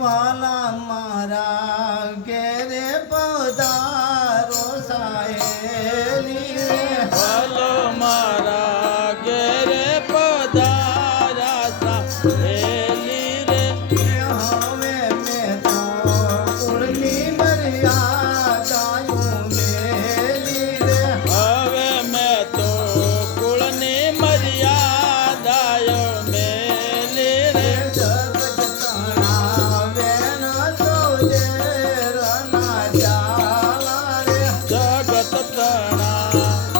વાલા મારા ઘેરે પધારો સાહેલી રે ભલો મારા ઘેરે પધાર્યા સાહેલી રે હવે મેં તો કુળની મર્યાદાઓ મેલી રે હવે મેં તો કુળની મર્યાદાઓ મેલી રે જગતના વેણ તો ઝેરના જાલા રે જગત તણા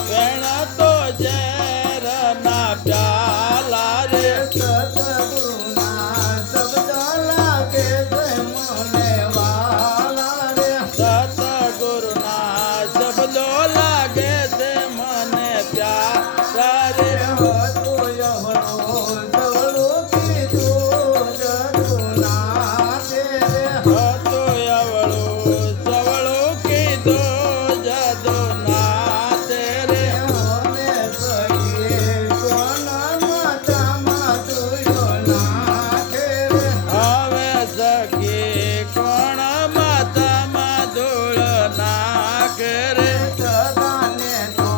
વેણ તો ઝેરના પ્યાલા રે સતગુરુના શબ્દ લાગે છે મને વાલા રે સતગુરુના શબ્દો લાગે છે મને પ્યારા રે હતો યવળો સવળું કીધું જગુના તે રે હતો એવળું સવળું કીધું જદુનાથ રે હવે સખી કોણ માતામાં તુયો નાખે રે હવે સખી કોણ માતામાં ધૂળ નાખે રે સદાને તો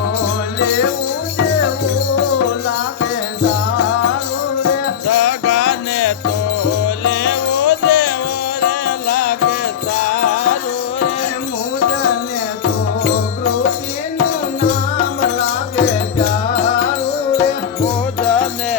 લેવું જેવું લાગે સારું રે સગાને તો લેવો દેવો રે લાગે સારું રે મુદને તો કૃતિનું નામ લાગે પ્યારું રે મુદને